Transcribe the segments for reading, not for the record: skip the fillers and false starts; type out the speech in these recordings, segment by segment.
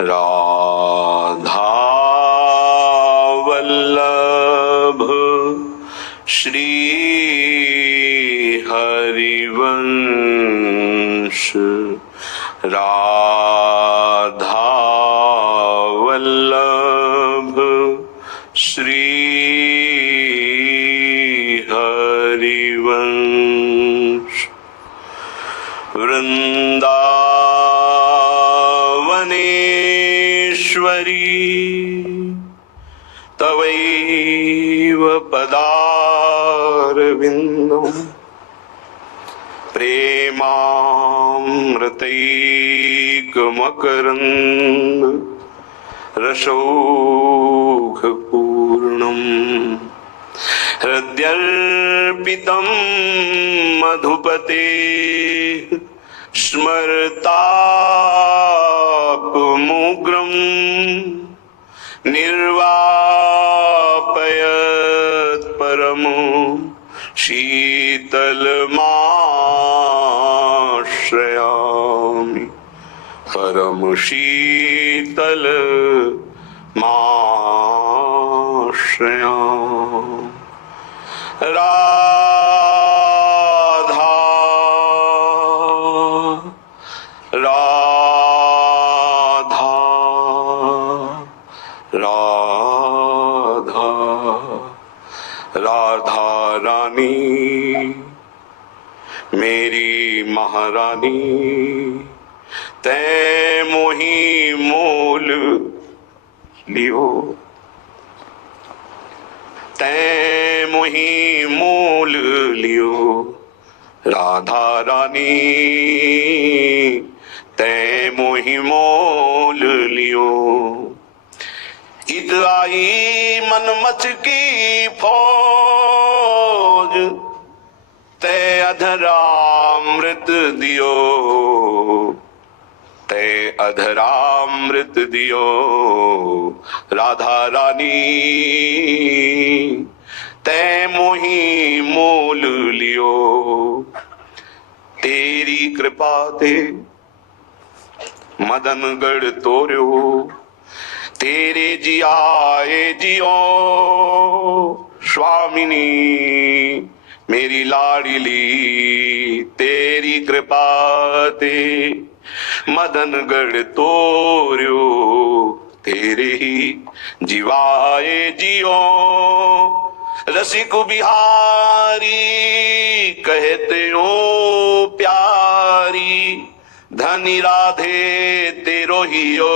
राधा वल्लभ श्री हरिवंश। राधा वल्लभ श्री हरिवंश। वृंदावनेश्वरी तवैव पदारविन्दम् प्रेमामृतैकमकरन्द रसौघपूर्णम्। हृद्यर्पितं मधुपते स्मरतापमुग्रम् निर्वापयत् परमो शीतलमाश्रयामि। परम शीतलमाश्रयामि। राधा राधा राधा राधा रानी मेरी महारानी, तै मोही मोल लियो। तै मोही मोल लियो राधा रानी, तै मोही मोल लियो। इत आई मनमथ की फौज, तै अधरामृत दियो। तै अधरामृत दियो राधा रानी, तै मोही मोल लियो। तेरी कृपा ते मदनगढ़ तोर्यो, तेरे जियाए जियो स्वामिनी मेरी लाडली। तेरी कृपा ते मदनगढ़ तोर्यो, तेरे ही जीवाए जियो। रसिक बिहारी कहते हो प्यारी, धनी राधे तेरो हियो।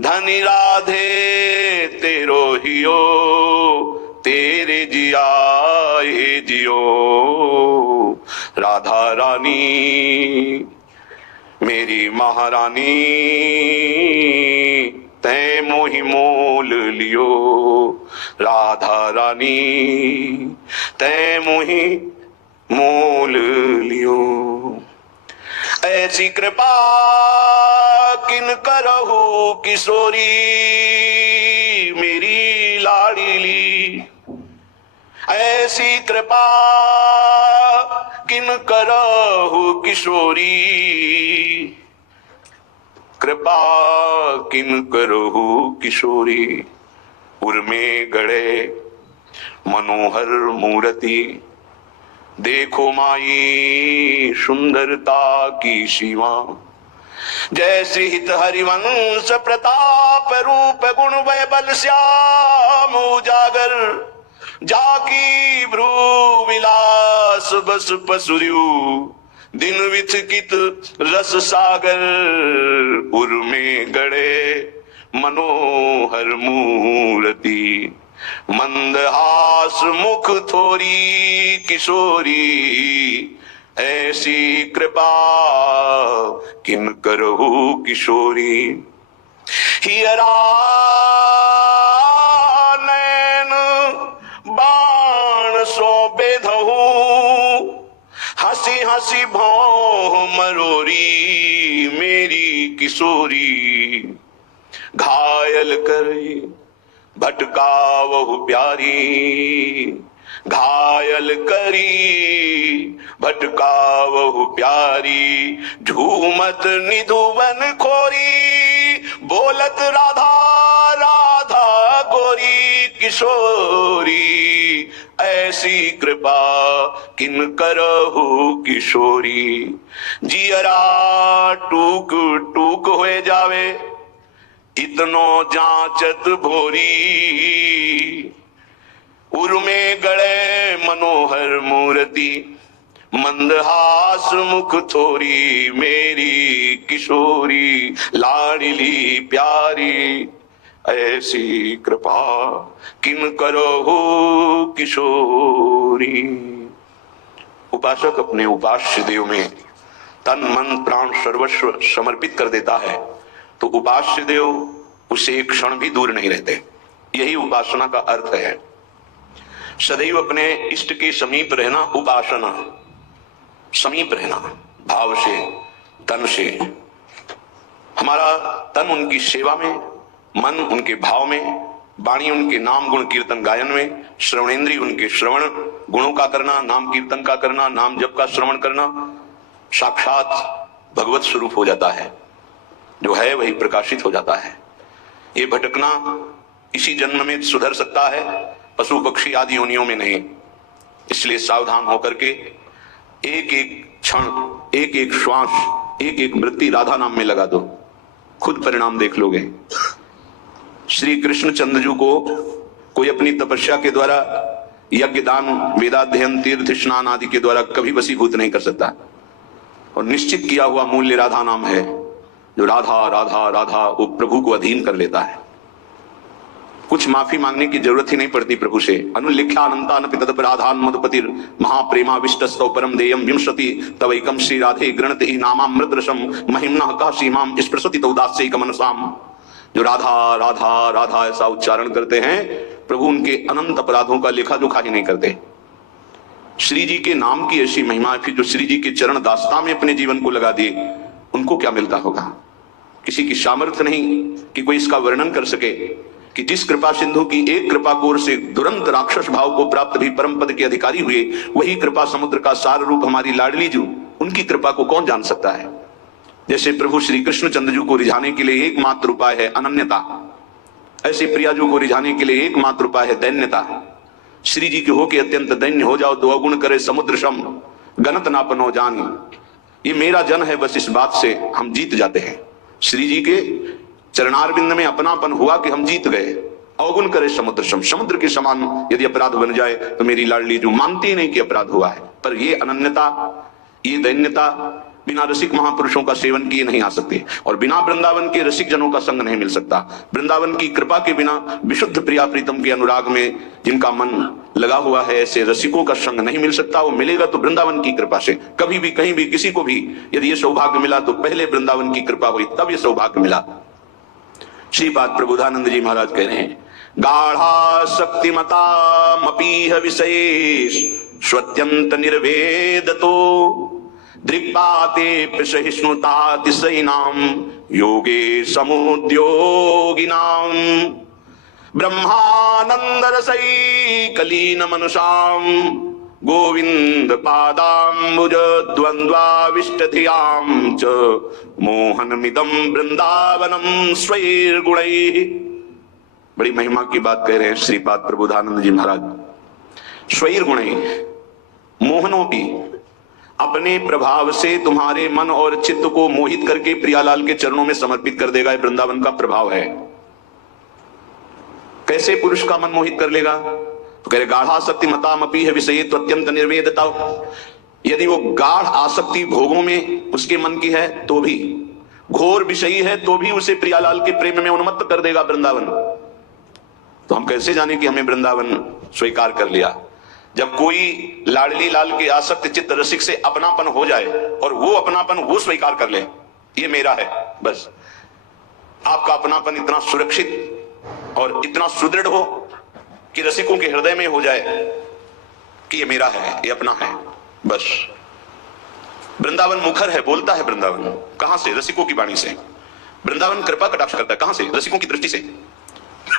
धनी राधे तेरो हियो, तेरे जियाए जियो राधा रानी मेरी महारानी। तै मोही मोल लियो राधा रानी, तै मोही मोल लियो। ऐसी कृपा किन करहु किशोरी मेरी लाडली। ऐसी कृपा किन करहु किशोरी, कृपा किन करहु किशोरी। उर्मे गड़े मनोहर मूर्ति, देखो माई सुंदरता की सीमा। जैसे हित हरिवंश प्रताप रूप गुण वै बल श्याम उजागर। जाकी भ्रू विलास बस पसुर्यु, दिन विचकित रस सागर। उर्मे गड़े मनोहर मूर्ति, मंदहास मुख थोरी किशोरी। ऐसी कृपा किन करहु किशोरी। हियरा नैन बाण सो बेधहु, हंसी हंसी भौं मरोरी मेरी किशोरी। घायल करे भटकावहु प्यारी, घायल करी भटकावहु प्यारी। झूमत निधुवन खोरी बोलत राधा राधा गोरी किशोरी, ऐसी कृपा किन करहु किशोरी। जियरा टूक टूक होए जावे, इतनो जांचत भोरी, उर्मे गड़े मनोहर मूर्ति, मंदहास मुख थोरी, मेरी किशोरी लाडली प्यारी, ऐसी कृपा किन करो किशोरी। उपासक अपने उपास्य देव में तन मन प्राण सर्वस्व समर्पित कर देता है तो उपास्य देव उसे एक क्षण भी दूर नहीं रहते। यही उपासना का अर्थ है। सदैव अपने इष्ट के समीप रहना उपासना, समीप रहना भाव से, तन से। हमारा तन उनकी सेवा में, मन उनके भाव में, वाणी उनके नाम गुण कीर्तन गायन में, श्रवणेन्द्रिय उनके श्रवण गुणों का करना, नाम कीर्तन का करना, नाम जप का श्रवण करना, साक्षात भगवत स्वरूप हो जाता है। जो है वही प्रकाशित हो जाता है। ये भटकना इसी जन्म में सुधर सकता है, पशु पक्षी आदि योनियों में नहीं। इसलिए सावधान होकर के एक एक क्षण, एक एक श्वास, एक एक वृत्ति राधा नाम में लगा दो, खुद परिणाम देख लोगे। श्री कृष्ण चंद्रजू को कोई अपनी तपस्या के द्वारा, यज्ञ दान वेदाध्ययन तीर्थ स्नान आदि के द्वारा कभी वशीभूत नहीं कर सकता। और निश्चित किया हुआ मूल्य राधा नाम है, जो राधा राधा राधा वो प्रभु को अधीन कर लेता है। कुछ माफी मांगने की जरूरत ही नहीं पड़ती प्रभु से। अनुलिख्यानंतानपि तदपराधान मधुपतिर महाप्रेमा विष्टस्तौ परम देयम विंशति तवैकम श्री राधे गृणति नामामृत रसम महिम्नः का सीमाम स्पृशति तौदास्यैक मनसाम। जो राधा राधा राधा ऐसा उच्चारण करते हैं, प्रभु उनके अनंत अपराधों का लेखा जोखा ही नहीं करते। श्री जी के नाम की ऐसी महिमा है, फिर जो श्री जी के चरण दास्ता में अपने जीवन को लगा दिए, उनको क्या मिलता होगा। किसी की सामर्थ्य नहीं कि कोई इसका वर्णन कर सके कि जिस कृपा सिंधु की एक कृपा कोर से दुरंत राक्षस भाव को प्राप्त भी परम पद के अधिकारी हुए, वही कृपा समुद्र का सार रूप हमारी लाडली जू, उनकी कृपा को कौन जान सकता है। जैसे प्रभु श्री कृष्ण चंद्रजू को रिझाने के लिए एकमात्र उपाय है अनन्यता, ऐसे प्रियाजू को रिझाने के लिए एकमात्र उपाय है दैन्यता। श्री जी के होके अत्यंत दैन्य हो जाओ तो अवगुण करे समुद्र सम गणत नापनो जान। ये मेरा जन है, बस इस बात से हम जीत जाते हैं। श्री जी के चरणारविंद में अपनापन हुआ कि हम जीत गए। अवगुण करे समुद्र सम, समुद्र के समान यदि अपराध बन जाए तो मेरी लाडली जो मानती ही नहीं कि अपराध हुआ है। पर ये अनन्यता, ये दैन्यता बिना रसिक महापुरुषों का सेवन किए नहीं आ सकते, और बिना वृंदावन के रसिक जनों का संग नहीं मिल सकता। वृंदावन की कृपा के बिना विशुद्ध प्रिया प्रीतम के अनुराग में जिनका मन लगा हुआ है, ऐसे रसिकों का संग नहीं मिल सकता। वो मिलेगा तो वृंदावन की कृपा से। कभी भी कहीं भी किसी को भी यदि ये सौभाग्य मिला तो पहले वृंदावन की कृपा हुई, तब ये सौभाग्य मिला। श्रीपाद प्रबोधानंद जी महाराज कह रहे हैं, गाढ़ा शक्तिमता मपीह विशेष स्वत्यंत निर्वेदतो दृक्पाते सहिष्णुतातिशयिनाम योगे समुद्योगिनाम ब्रह्मानंद रसै कलीन मनुषाम गोविंद पादाम्बुज द्वंद्वाविष्टधियाम च मोहनमिदं वृंदावनम स्वैर्गुणैः। बड़ी महिमा की बात कह रहे हैं श्रीपाद प्रबोधानंद जी महाराज। स्वैर्गुणैः मोहनोपि, अपने प्रभाव से तुम्हारे मन और चित्त को मोहित करके प्रियालाल के चरणों में समर्पित कर देगा। वृंदावन का प्रभाव है। कैसे पुरुष का मन मोहित कर लेगा? तो कह रहे गाढ़ा शक्ति मतामपि है विषय तो अत्यंत निर्वेदता। यदि वो गाढ़ आसक्ति भोगों में उसके मन की है तो भी, घोर विषयी है तो भी उसे प्रियालाल के प्रेम में उन्मत्त कर देगा वृंदावन। तो हम कैसे जाने कि हमें वृंदावन स्वीकार कर लिया? जब कोई लाडली लाल के आसक्त चित्त रसिक से अपनापन हो जाए और वो अपनापन वो स्वीकार कर ले, ये मेरा है, बस आपका अपनापन इतना सुरक्षित और इतना सुदृढ़ हो कि रसिकों के हृदय में हो जाए कि ये मेरा है, ये अपना है, बस। वृंदावन मुखर है, बोलता है वृंदावन। कहां से? रसिकों की वाणी से। वृंदावन कृपा कटाक्ष करता है। कहां से? रसिकों की दृष्टि से।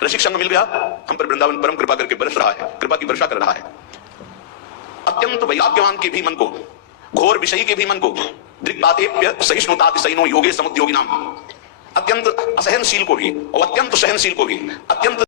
रसिक संग मिल गया हम पर, वृंदावन परम कृपा करके बरस रहा है, कृपा की वर्षा कर रहा है। अत्यंत वैराग्यवान के भी मन को, घोर विषयी के भी मन को, दृक्पातेप्य सहिष्णुतातिशयिनो योगे समुद्योगिनाम, अत्यंत असहनशील को भी और अत्यंत सहनशील को भी अत्यंत